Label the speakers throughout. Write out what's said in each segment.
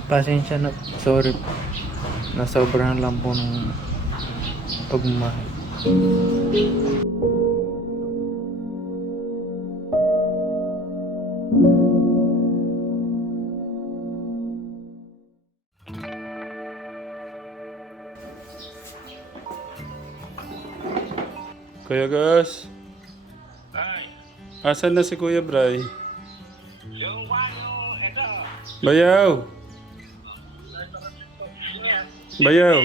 Speaker 1: Pasensya na. Sorry po. Nasobrahan lang po ng pagmamahal.
Speaker 2: Kuya Gus, asan na si Kuya Bray?
Speaker 3: Yung ito.
Speaker 2: Bayaw! Bayaw!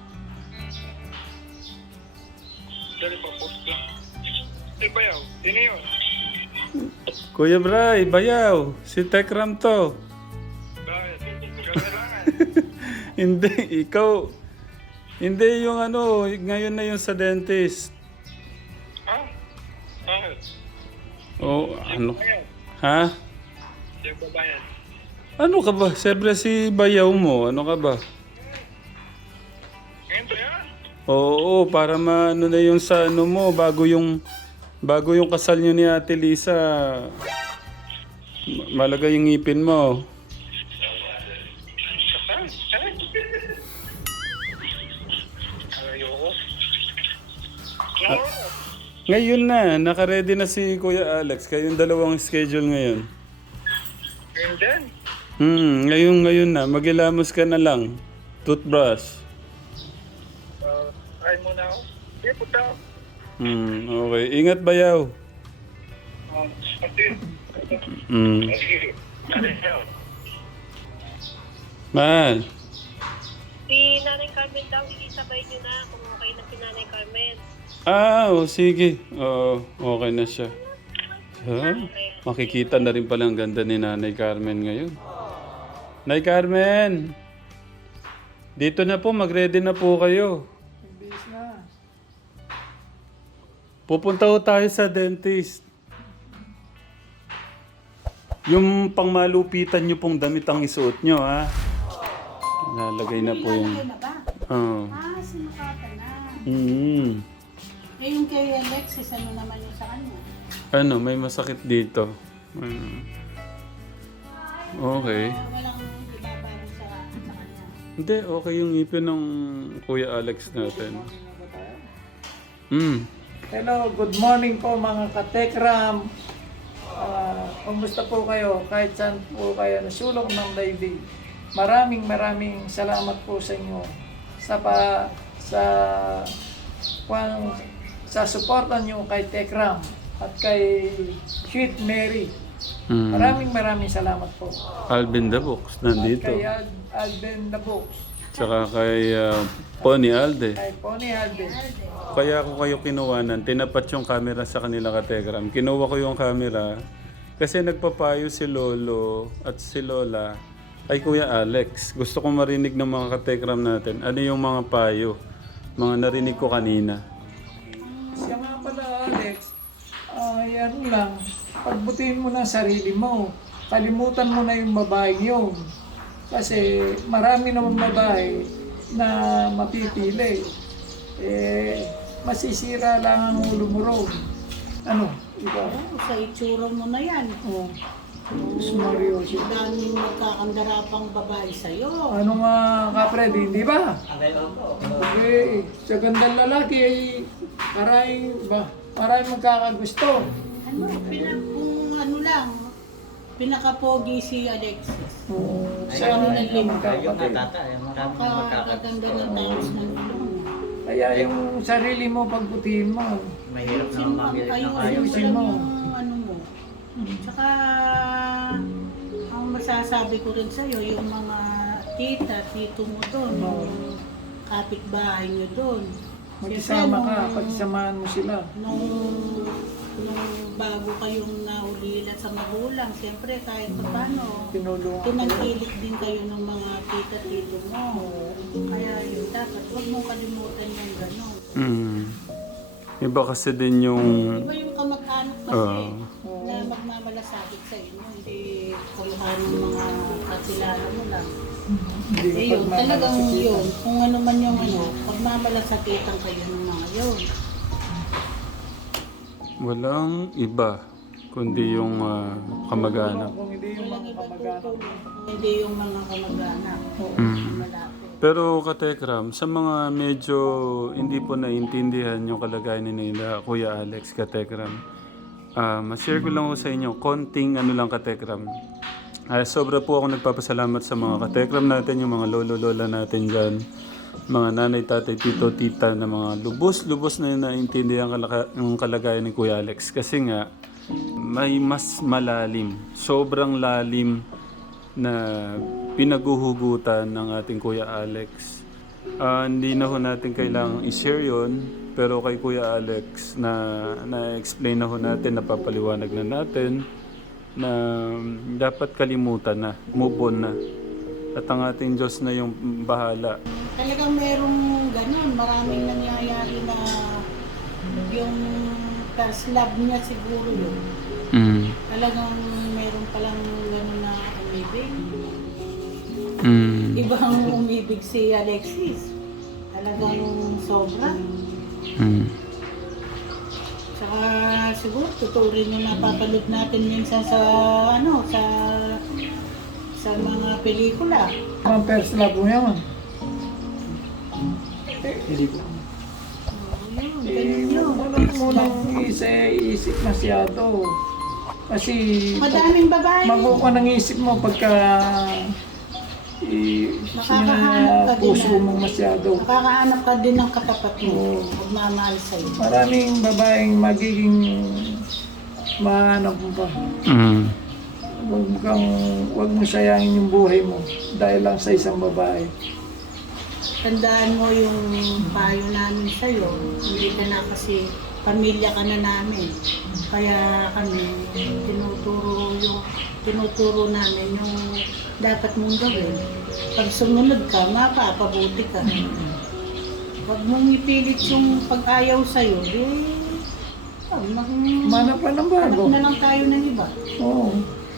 Speaker 3: Dali pa po. Ba yun? Sino yun?
Speaker 2: Kuya Bray, bayaw! Si Tekram to.
Speaker 3: Dahil, kailangan.
Speaker 2: Hindi, ikaw. Hindi yung ano, ngayon na yung sa dentist.
Speaker 3: Ha? Bakit?
Speaker 2: Oh, ano?
Speaker 3: Ayan.
Speaker 2: Ha?
Speaker 3: Yung babayan.
Speaker 2: Ano ka ba? Siyempre si bayaw mo. Ano ka ba?
Speaker 3: Ngayon ba yan?
Speaker 2: Oo, para maano na yung sa ano mo, bago yung kasal nyo ni Ate Lisa, malagay yung ngipin mo.
Speaker 3: Saan? Saan? Ayoko. No.
Speaker 2: Ngayon na, naka-ready na si Kuya Alex. Kayong dalawang schedule ngayon.
Speaker 3: Ngayon din.
Speaker 2: Ngayon na. Magilamos ka na lang. Toothbrush.
Speaker 3: Ay muna ako. Sige, punta ako.
Speaker 2: Okay. Ingat bayaw.
Speaker 3: Kasi, sige. Ano yun?
Speaker 2: Mahal.
Speaker 4: Si Nanay Carmen daw, isabay niyo na kung okay na si Nanay Carmen.
Speaker 2: Sige. Oo, okay na siya. Makikita na rin pala ang ganda ni Nanay Carmen ngayon. Nay Carmen! Dito na po, mag-ready na po kayo. Pupunta ho tayo sa dentist. Yung pangmalupitan nyo pong damit ang isuot nyo, ha? Nalagay na po yung...
Speaker 5: Nilalagay na ba?
Speaker 2: Oo.
Speaker 5: Sinukata na.
Speaker 2: Mm.
Speaker 5: Yung kay Alexis, ano naman yung sa kanya?
Speaker 2: Ano, may masakit dito. Okay.
Speaker 5: Walang ibabaling sa kanya.
Speaker 2: Hindi, okay yung ngipin ng Kuya Alex natin.
Speaker 6: Hello, good morning po mga katekram. Kumusta po kayo? Kahit saan po kayo nasulong ng daigdig. Maraming salamat po sa inyo sa suporta niyo kay Tekram at kay Sweet Mary. Maraming salamat po.
Speaker 2: Alvin the Books,
Speaker 6: At
Speaker 2: nandito.
Speaker 6: kay Alden the Books.
Speaker 2: Tsaka kay Pony Alde.
Speaker 6: Kay Pony Alden.
Speaker 2: Kaya ako kayo kinuwanan, tinapat yung camera sa kanila ka Telegram. Kinuha ko yung camera kasi nagpapayo si Lolo at si Lola ay Kuya Alex. Gusto ko marinig ng mga ka-Telegram natin. Ano yung mga payo? Mga narinig ko kanina.
Speaker 6: Siya nga pala, Alex, yan lang, pagbutihin mo na sarili mo. Kalimutan mo na yung babae yun. Kasi marami naman babae na mapipili. Masisira lang ang ulo mo ron. Ano? Ikaw?
Speaker 5: Sa itsura mo na yan.
Speaker 6: Oh. Mario.
Speaker 5: Daming magkakandarapang babae sa'yo.
Speaker 6: Ano nga, kapre, di ba? Okay. Sa gandang lalaki ay maray magkakagusto.
Speaker 5: Kung ano lang, pinakapogi si Alexis.
Speaker 6: Siya
Speaker 5: Ano
Speaker 6: ang
Speaker 5: na lim?
Speaker 6: magkakapatid.
Speaker 5: Kakaganda ng taos ng ilong.
Speaker 6: Kaya yung sarili mo, pagbutihin mo.
Speaker 5: Ayusin mo,
Speaker 6: Ayusin mo.
Speaker 5: yung ano mo. Tsaka, ang masasabi ko rin sa'yo, yung mga tita, tito mo doon, yung kapitbahay nyo doon.
Speaker 6: Magsama ka, pagsamahan mo sila.
Speaker 5: Nung bago kayong nahulilat sa magulang, siyempre kahit paano,
Speaker 6: Tinulungan ko.
Speaker 5: pinagpilit din kayo ng mga tita-tito mo. Kaya yun, dapat huwag mong kalimutan yung gano'n.
Speaker 2: Iba kasi din yung...
Speaker 5: Iba yung kamag-anak kasi na magmamalasakit sa inyo, hindi kuluhan ng mga kakilala mo lang.
Speaker 6: Hindi ko
Speaker 5: Yun, talagang
Speaker 6: pagmamalasakit.
Speaker 5: yun, kung ano man yung ano, pagmamalasakitan kayo ng mga yun.
Speaker 2: Walang iba. kundi yung kamag-anak.
Speaker 6: Kung hindi yung
Speaker 5: Walang
Speaker 6: mga
Speaker 5: ibang
Speaker 6: kamag-anak.
Speaker 5: tutulong. Hindi yung mga kamag-anak. Malapit.
Speaker 2: Pero Katekram, sa mga medyo hindi po naintindihan yung kalagayan nila Kuya Alex, Katekram, ma-share ko lang po sa inyo, konting ano lang Katekram. Sobra po ako nagpapasalamat sa mga Katekram natin, yung mga lolo-lola natin dyan, mga nanay, tatay, tito, tita na mga lubos-lubos na naintindihan yung kalagayan ni Kuya Alex. Kasi nga, may mas malalim, sobrang lalim na pinaguhugutan ng ating Kuya Alex. Hindi na ho natin kailangang i-share yun, pero kay Kuya Alex na-explain na ho natin, napapaliwanag na natin na dapat kalimutan na, move on na. At ang ating Diyos na yung bahala.
Speaker 5: Talagang merong ganun. Maraming nangyayari na yung first love niya siguro yun. Talagang meron palang ganun na umibig. Ibang umibig si Alexis. Talagang sobra. Saka siguro totoo rin yung napapanood natin minsan sa sa mga pelikula.
Speaker 6: Ang first love mo yan. Wala mo nang isip masyado. Kasi
Speaker 5: Madaming babae.
Speaker 6: mabuo ka ng isip mo pagka
Speaker 5: Nakakahanap ka din
Speaker 6: puso
Speaker 5: na.
Speaker 6: mo masyado.
Speaker 5: Nakakahanap ka din ng katapat mo.
Speaker 6: Oo.
Speaker 5: Magmamahal sa'yo.
Speaker 6: Maraming babaeng magiging mahanap mo pa. Huwag mo sayangin yung buhay mo dahil lang sa isang babae.
Speaker 5: Tandaan mo yung payo namin sa'yo. Hindi ka na kasi pamilya ka na namin. Kaya kami tinuturo namin yung dapat mong gawin. Pag sumunod ka, mapapabuti ka. Huwag mong ipilit yung pag-ayaw sa'yo.
Speaker 6: Manap ka ng bago.
Speaker 5: Hanap na lang tayo ng iba.
Speaker 6: Oo.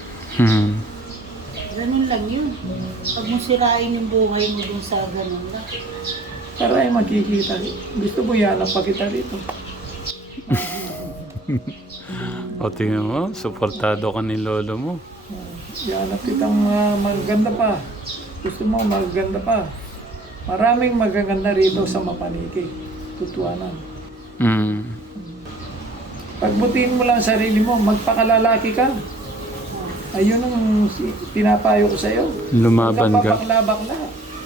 Speaker 5: Ganun lang yun. Huwag mong sirain yung buhay mo dun sa ganun lang.
Speaker 6: Para ay magkikita. Gusto mo yan pa kita dito.
Speaker 2: O tingnan mo, suportado ka ni lolo mo.
Speaker 6: Yan kitang maganda pa. Gusto mo maganda pa. Maraming magaganda rito sa Mapaniki. Tutuanan. Pagbutiin mo lang ang sarili mo, magpakalalaki ka. Ayun ang pinapayo ko sa'yo.
Speaker 2: Lumaban ka.
Speaker 6: Bakla-bakla.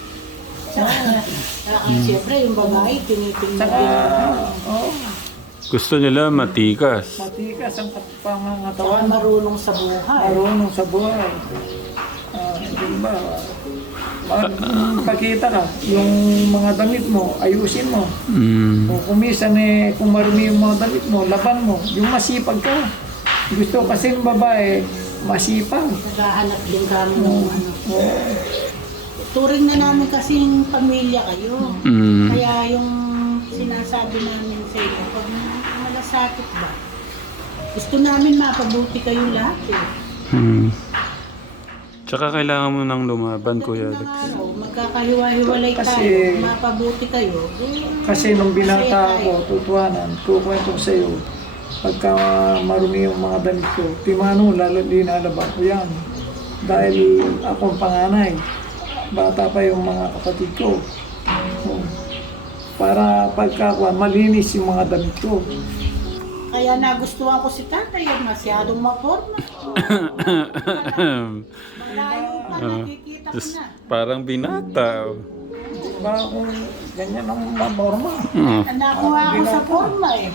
Speaker 5: Siyempre, yung babae, tinitingnan
Speaker 6: Saka,
Speaker 5: din.
Speaker 2: Gusto nila matikas.
Speaker 6: matikas ang
Speaker 5: Saka
Speaker 6: pangangatawan.
Speaker 5: marunong sa buhay.
Speaker 6: Marunong sa buhay. Diba? Pakita ka, yung mga damit mo, ayusin mo. O kung minsan kung marumi yung mga damit mo, laban mo. Yung masipag ka. Gusto kasi ng babae, masipag.
Speaker 5: Naghahanap din kami ng ano. Turing na namin kasing pamilya kayo. Kaya yung sinasabi namin sa inyo, pag malasakit ba, gusto namin mapabuti kayo lahat eh.
Speaker 2: Tsaka kailangan mo nang lumaban, Kuya
Speaker 5: Dating
Speaker 2: Alex.
Speaker 5: ng araw, magkakahiwa-hiwalay
Speaker 6: Kasi-
Speaker 5: tayo, mapabuti kayo.
Speaker 6: Kasi nung binata ako, tutuanan, kukwento ko sa'yo, pagka marumi yung mga damit ko, timano, lalo linalaban ko yan. Dahil akong panganay, bata pa yung mga kapatid ko. Para pagkakuan, malinis yung mga damit ko.
Speaker 5: Kaya nagustuhan ko si tatay, yung masyadong maporma. Malayo pa, nakikita ko
Speaker 2: Just
Speaker 5: na.
Speaker 2: parang binata.
Speaker 6: Baka kung ganyan ang norma.
Speaker 5: Nakuha ako sa forma eh.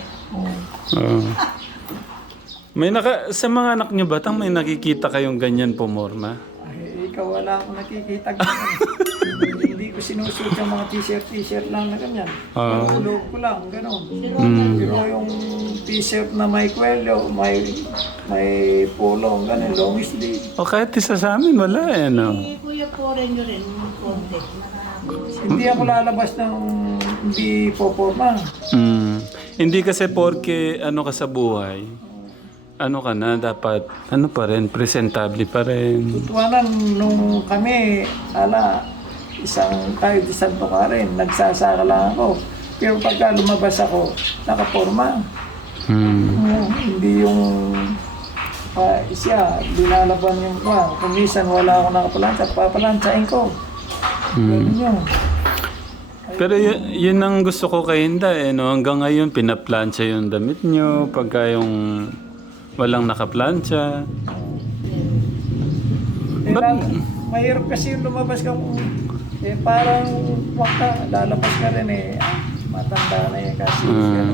Speaker 2: May sa mga anak niyo ba, may nakikita kayong ganyan pumorma?
Speaker 6: Ay, ikaw wala akong nakikita ganyan. Hindi ko sinusuot yung mga t-shirt lang na ganyan. Ang loob ko lang, gano'n. Pero yung t-shirt na may kwelyo, may polo, gano'n, long sleeve.
Speaker 2: O kahit isa sa amin, wala eh, no?
Speaker 5: Si Kuya Poren nyo rin, konti. Marami.
Speaker 6: Hindi ako lalabas ng hindi poporma.
Speaker 2: Hindi kasi porke ano ka sa buhay, ano ka na, dapat, ano pa rin, presentable pa rin.
Speaker 6: Tutuanan nung kami, tayo di santo ka rin, nagsasaka lang ako. Pero pagka lumabas ako, nakaporma. Hindi yung siya, binalaban yung kung minsan wala ako nakapalansya, papalansyain ko. Ganun yun.
Speaker 2: Pero yun ang gusto ko kay Hinda eh, no? Hanggang ngayon pinaplansya yung damit nyo pagka yung walang nakaplansya.
Speaker 6: Mahirap kasi yung lumabas ka parang wag ka, lalabas ka rin matanda na kasi.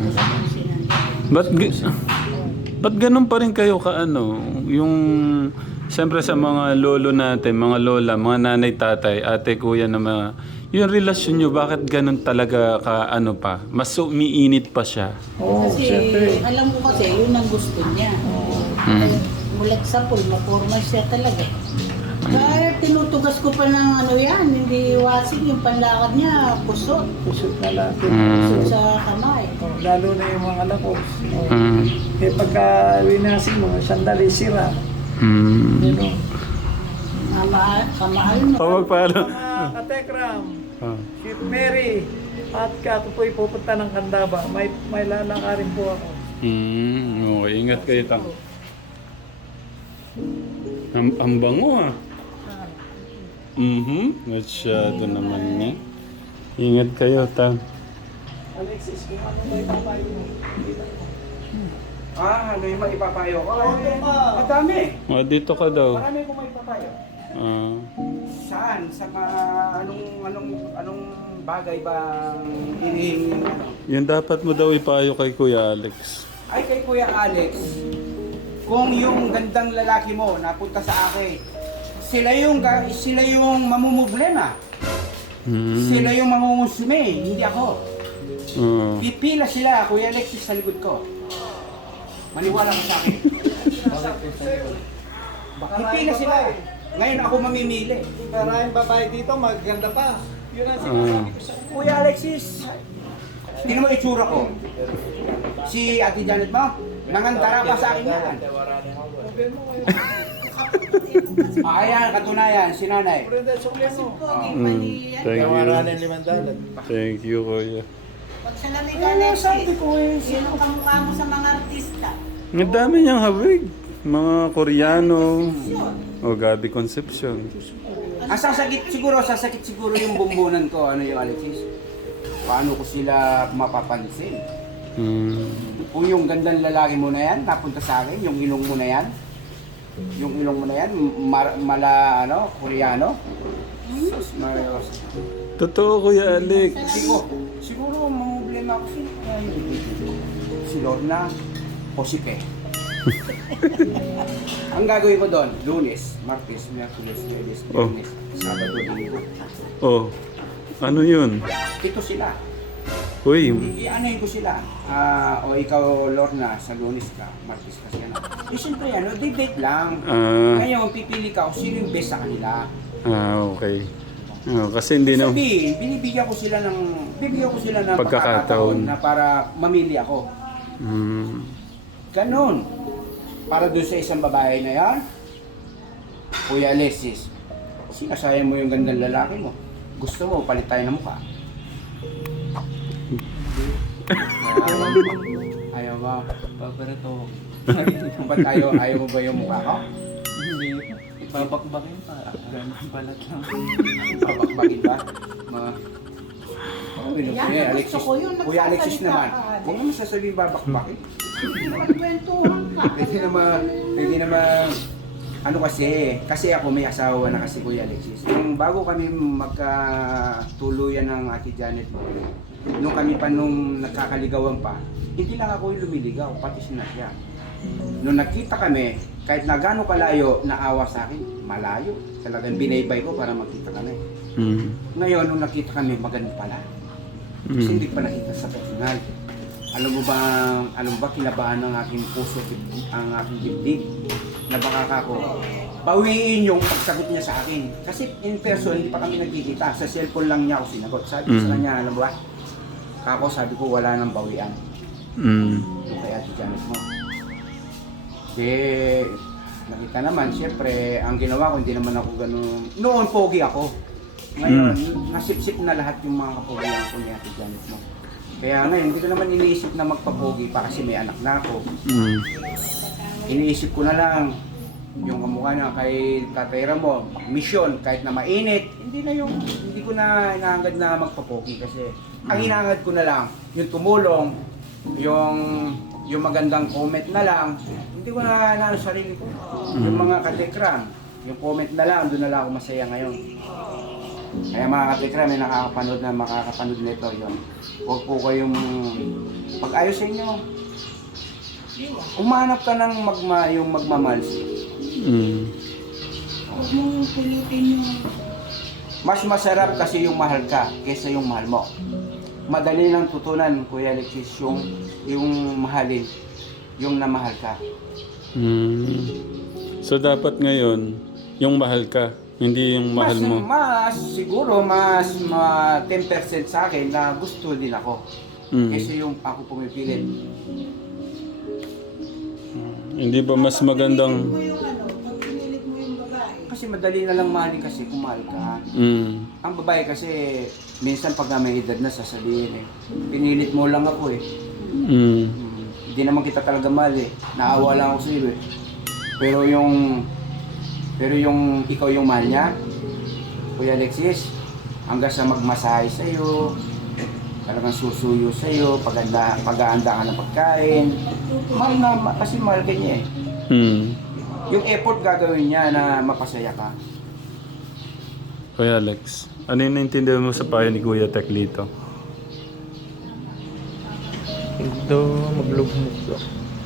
Speaker 2: Ba't ganun pa rin kayo yung siyempre sa mga lolo natin, mga lola, mga nanay, tatay, ate, kuya na yung relasyon nyo, bakit ganun talaga pa? Mas umiinit pa siya.
Speaker 5: Kasi
Speaker 6: Siyempre.
Speaker 5: alam ko kasi yun ang gusto niya. Mulat sa pool, maporma siya talaga. Kaya tinutugas ko pa ng yan, hindi iwasin yung panlakad niya, kusot.
Speaker 6: Kusot na lahat.
Speaker 5: Kusot sa kamay.
Speaker 6: Lalo na yung mga lakos. Pagka winasin mo, sandali sira. Yun
Speaker 5: Kamahal mo.
Speaker 2: Pagpalo.
Speaker 6: Mga katekram, si Mary, at ako po'y pupunta ng Candaba. May lalakarin po ako.
Speaker 2: Okay, ingat kayo tang. Ang bango Masyado naman niya. Ingat kayo tang.
Speaker 6: Alexis, kung ano ba ipapayo mo?
Speaker 7: Ano yung maipapayo ko?
Speaker 6: Madami.
Speaker 2: Dito ka daw.
Speaker 7: Marami kong maipapayo. Saan? Sa anong bagay bang hinihingi mo?
Speaker 2: Yan dapat mo daw ipayo kay Kuya Alex.
Speaker 7: Ay kay Kuya Alex, kung yung gandang lalaki mo napunta sa akin, sila yung mamumblema. Sila yung mangungusume, hindi ako. Pipila sila, Kuya Alexis, sa likod ko. Maniwala ka sa akin. Pipila sila. Ngayon ako mamimili.
Speaker 6: Maraming babae dito, maganda pa. Yun ang sinasabi ko sa
Speaker 7: Kuya Alexis, tingnan mo itsura ko. Si Ate Janet mo, nangantara pa sa akin yan. Ayan, katunayan, si nanay.
Speaker 6: Brenda, suklihan mo.
Speaker 2: Thank you. Thank you, Kuya.
Speaker 5: Pag sa lamig, Alexis, yun ang kamukha mo sa mga artista.
Speaker 2: Ang dami niyang hawig. Mga Koreano. O Gabi Concepcion.
Speaker 7: Sasakit siguro yung bumbunan ko, yung Alexis. Paano ko sila mapapansin? Kung yung gandang lalaki mo na yan, napunta sa akin, yung ilong mo na yan, Koreano. Sus, Marios.
Speaker 2: Totoo, Kuya Alex.
Speaker 7: Siguro problema ko si Lorna o si Pe. Ang gagawin ko doon, Lunes, Martes, Miyerkules, Biyernes, Biyernes, Sabado, Linggo.
Speaker 2: Ano yun?
Speaker 7: Ito sila.
Speaker 2: Uy,
Speaker 7: Ianayin ko sila. O ikaw, Lorna, sa Lunes ka, Martes ka siya na. Siyempre, date lang. Ngayon, pipili ka kung sino yung best sa kanila.
Speaker 2: Okay. Kasi hindi na...
Speaker 7: Bibigyan ko sila ng
Speaker 2: Pagkakataon
Speaker 7: na para mamili ako. Ganon. Para doon sa isang babae na yan, Kuya Alexis, sinasayang mo yung gandang lalaki mo. Gusto mo, palit tayo ng mukha. Ayaw ba?
Speaker 1: Paparito.
Speaker 7: Ba't ayaw mo ba yung mukha ko?
Speaker 1: Hindi. Babakbakin pa. Ganun balat lang.
Speaker 7: Babakbakin ba?
Speaker 5: Yan, gusto ko yun,
Speaker 7: Kuya Alexis
Speaker 5: nagsasalita
Speaker 7: naman.
Speaker 5: ka, Alex.
Speaker 7: Huwag mo sasabihin babakbakin.
Speaker 5: Magkwentuhan ka.
Speaker 7: Pwede naman, kasi ako may asawa na kasi Kuya Alexis. Nung bago kami magkatuluyan ng Ate Janet mo, nung kami pa nung nagkakaligawan pa, hindi lang ako yung lumiligaw, pati siya. Nung nagkita kami, kahit na gano'ng kalayo, naawa sa akin, malayo. Talagang binaybay ko para magkita kami. Ngayon, nung nakita kami, maganda pala. Kasi hindi pa nakita sa personal. Alam mo ba kinabahan ng aking puso, ang aking dibdib, na baka kako, bawiin yung pagsagot niya sa akin. Kasi in person, hindi pa kami nagkikita. Sa cellphone lang niya ako sinagot. Sabi ko sa kanya, alam mo ba, kako, sabi ko, wala nang bawian. Yung kaya Ate Janet mo. Nakita naman, siyempre, ang ginawa ko, hindi naman ako ganun. Noon, pogi ako. Ngayon, nasip-sip na lahat yung mga kapogihan ko ni Ate Janet mo. Kaya ngayon, hindi ko naman iniisip na magpapogi pa kasi may anak na ako. iniisip ko na lang yung kamukha na kay Tatay Ramon, mission, kahit na mainit, hindi ko na inaangad na magpapoki kasi ang inaangad ko na lang, yung tumulong, yung magandang comment na lang, hindi ko na inaano sarili ko. Yung mga katekram, yung comment na lang, doon na lang ako masaya ngayon. Kaya mga katekram, may makakapanood nito yun. Huwag po kayong pag-ayos sa inyo. Umanap ka ng yung magmamahal.
Speaker 5: Huwag mong pulutin yung...
Speaker 7: Mas masarap kasi yung mahal ka kaysa yung mahal mo. Madali lang tutunan, Kuya Alexis, yung mahalin, yung namahal ka.
Speaker 2: So dapat ngayon, yung mahal ka, hindi yung mahal mo.
Speaker 7: Siguro, 10% sa akin na gusto din ako. Kasi yung ako pumipilit.
Speaker 2: Hindi ba mas magandang...
Speaker 5: Pag pinilit mo yung babae.
Speaker 7: Kasi madali na lang mahalin kasi kung mahal ka. Ang babae kasi, minsan pag may edad na sasabihin pinilit mo lang ako Hindi naman kita talaga mahal Naawa lang ako sa iyo Pero yung ikaw yung mahal niya, Kuya Alexis, hanggang sa magmasahe sa iyo, talagang susuyo sa iyo, pag-aanda ka ng pagkain. Mahal na, kasi mahal ka niya Yung effort gagawin niya na mapasaya ka.
Speaker 2: Kuya Alex, ano yung naintindihan mo sa payo ni Kuya Teklito?
Speaker 1: Hindi daw maglugmok daw.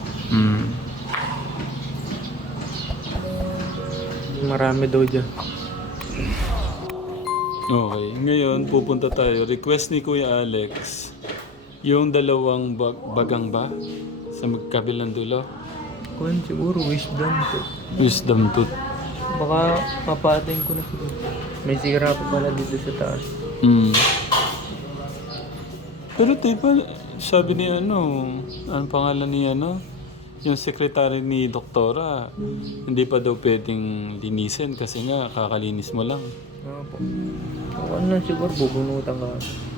Speaker 1: Marami daw dyan.
Speaker 2: Okay, ngayon pupunta tayo. Request ni Kuya Alex, yung dalawang bagang ba? Sa magkabilang dulo?
Speaker 1: Kung siguro wisdom to.
Speaker 2: Wisdom tooth.
Speaker 1: Baka papating ko na siguro. May sira pa pala dito sa taas.
Speaker 2: Pero diba, sabi ni anong pangalan ni yung sekretary ni Doktora, hindi pa daw pwedeng linisin kasi nga kakalinis mo lang.
Speaker 1: Po. Kung ano siguro, bubunutan ka.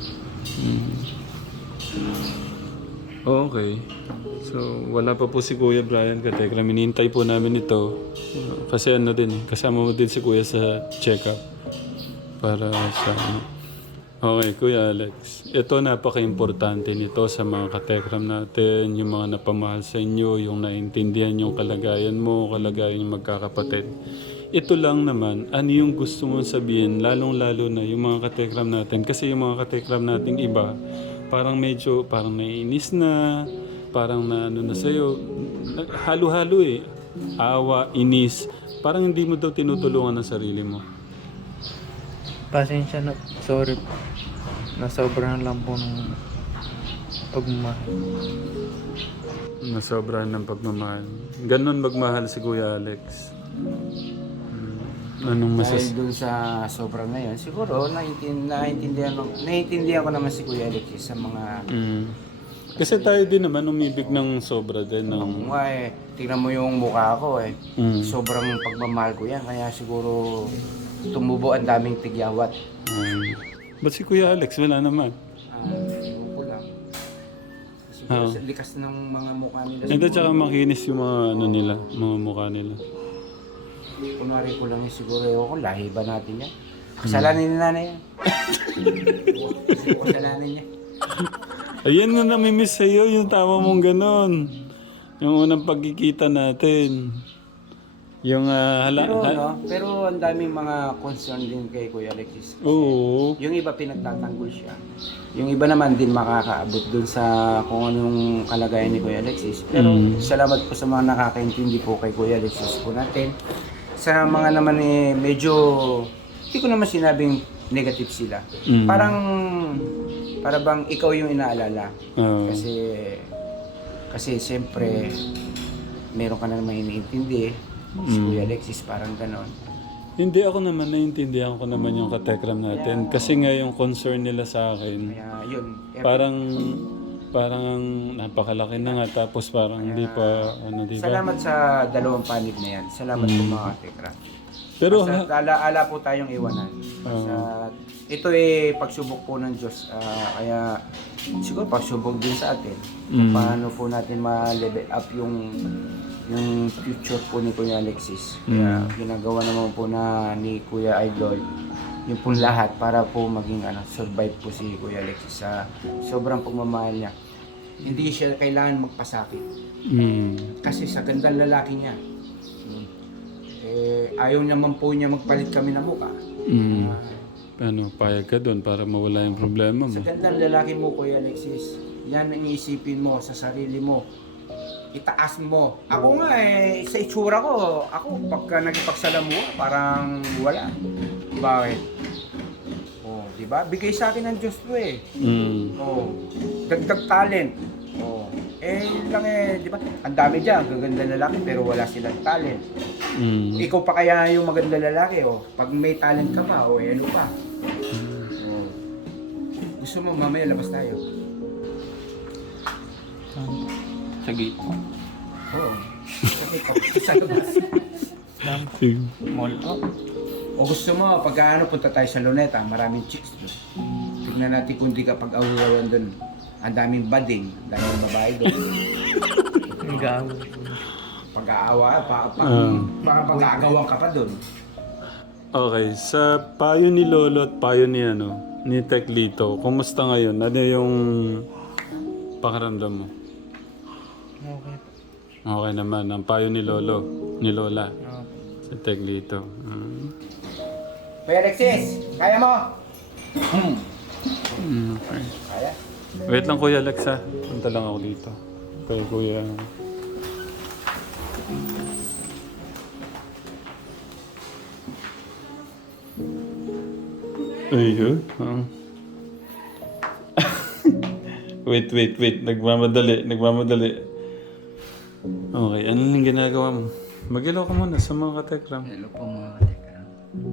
Speaker 2: Okay. So, wala pa po si Kuya Brian Katekram. Hinihintay po namin ito. Kasi kasama mo din si Kuya sa check-up. Para sa Okay, Kuya Alex. Ito napaka-importante nito sa mga katekram natin, yung mga napamahal sa inyo, yung naintindihan yung kalagayan mo, kalagayan yung magkakapatid. Ito lang naman, ano yung gusto mong sabihin, lalong-lalo na yung mga katekram natin. Kasi yung mga katekram nating iba, parang naiinis na, parang na sa'yo, halo-halo awa, inis, parang hindi mo daw tinutulungan ang sarili mo.
Speaker 1: Pasensya na. Sorry po. Nasobrahan lang po ng pagmamahal.
Speaker 2: Nasobrahan ng pagmamahal. Ganon magmahal si Kuya Alex. Anong
Speaker 7: Dahil dun sa sobrang ngayon, siguro naiintindihan ko naman si Kuya Alexis sa mga...
Speaker 2: Kasi tayo din naman umibig ng sobra din.
Speaker 7: tingnan mo yung mukha ko Sobrang pagmamahal ko yan, kaya siguro tumubo ang daming tigyawat.
Speaker 2: Ba't si Kuya Alex? Wala naman.
Speaker 7: Ewan ko lang. Siguro sa likas ng mga mukha nila.
Speaker 2: Ito tsaka makinis yung mga mga mukha nila.
Speaker 7: Kunwari ko lang yung siguro, ewan ko, lahi ba natin yan? Kasalanan ni nanay yan. Kasalanan niya.
Speaker 2: Ayan na namimiss sa'yo, yung tama mong ganon. Yung unang pagkikita natin. Yung
Speaker 7: pero ang daming mga concern din kay Kuya Alexis.
Speaker 2: Oo.
Speaker 7: Yung iba pinagtatanggol siya. Yung iba naman din makakaabot dun sa kung anong kalagayan ni Kuya Alexis. Pero salamat po sa mga nakakaintindi po kay Kuya Alexis po natin. Sa mga naman medyo, hindi ko naman sinabing negative sila. Para bang ikaw yung inaalala. Kasi siyempre, meron ka na naman iniintindi. Si Kuya Alexis, parang ganon.
Speaker 2: Hindi ako naman, naiintindihan ko naman yung katekram natin. Kasi nga yung concern nila sa akin,
Speaker 7: Kaya yun.
Speaker 2: parang napakalaki na nga tapos parang hindi pa, di ba?
Speaker 7: Salamat sa dalawang panig na yan. Salamat po mga katekram.
Speaker 2: Pero
Speaker 7: Basta ala po tayong iwanan. Basta, ito pagsubok po ng Diyos. Kaya siguro pagsubok din sa atin. Kung paano po natin ma-level up yung future po ni Kuya Alexis. Kaya ginagawa naman po ni Kuya Idol yung pong lahat para po maging survive po si Kuya Alexis sa sobrang pagmamahal niya. Hindi siya kailangan magpasakit. Kasi sa gandang lalaki niya, ayaw naman po niya magpalit kami ng mukha.
Speaker 2: payag ka doon para mawala yung problema mo.
Speaker 7: Sa gandang lalaki mo, Kuya Alexis, yan ang iisipin mo sa sarili mo. Itaas mo. Ako nga sa itsura ko, ako pagka nagipagsalamuha, parang wala. Bakit? Oh, di ba? Bigay sa akin ng Diyos to Oh, dagdag talent. Oh, lang di ba? Ang dami diyan, gaganda lalaki pero wala silang talent. Ikaw pa kaya yung maganda lalaki, pag may talent ka pa, ano pa? Oh. Gusto mo mamaya labas tayo?
Speaker 1: Sa gate.
Speaker 7: Oo. Sabi ka, sa labas.
Speaker 1: Mall po.
Speaker 7: O gusto mo, pag punta tayo sa Luneta, maraming chicks doon. Tignan natin kung di ka pag-awawan doon. Ang daming bading, ang daming babae doon.
Speaker 1: Gaw.
Speaker 7: Pag-aawa, pag-aagawan ka pa doon.
Speaker 2: Okay, sa payo ni Lolo at payo ni ni Teklito, kumusta ngayon? Ano yung pakiramdam mo?
Speaker 1: Okay po.
Speaker 2: Okay naman, ang payo ni Lolo, ni Lola, sa Teklito.
Speaker 7: Kuya Alexis, kaya mo?
Speaker 2: Okay.
Speaker 7: Kaya?
Speaker 2: Wait lang Kuya Alex ha. Punta lang ako dito. Kay Kuya. Ayun. Wait. Nagmamadali. Okay, ano yung ginagawa mo? Mag-ilaw ka muna sa mga katekram.
Speaker 1: Hello po mga katekram.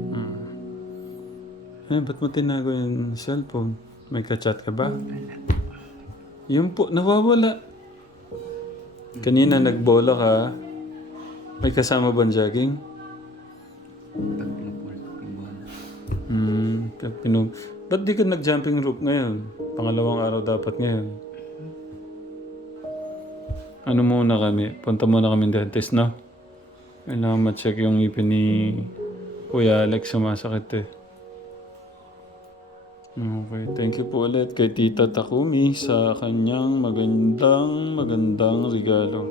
Speaker 2: Ba't mo tinago yung cellphone? May ka-chat ka ba? Yung po, nawawala. Kanina nagbola ka. May kasama ba jogging? Ba't di ka nag-jumping rope ngayon? Pangalawang araw dapat ngayon. Ano muna kami? Punta muna kami dentist, no? Kailangan ma-check yung ngipin ni Kuya Alex, sumasakit Okay, thank you po ulit kay Tita Takumi sa kanyang magandang regalo.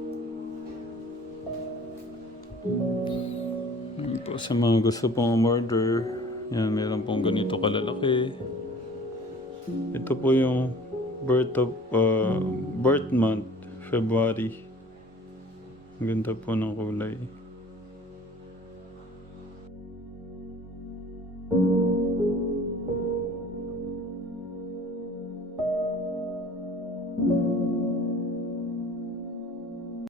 Speaker 2: Yan po, sa mga gusto pong umorder, yan, meron pong ganito kalalaki. Ito po yung birth month, February. Ang ganda po ng kulay.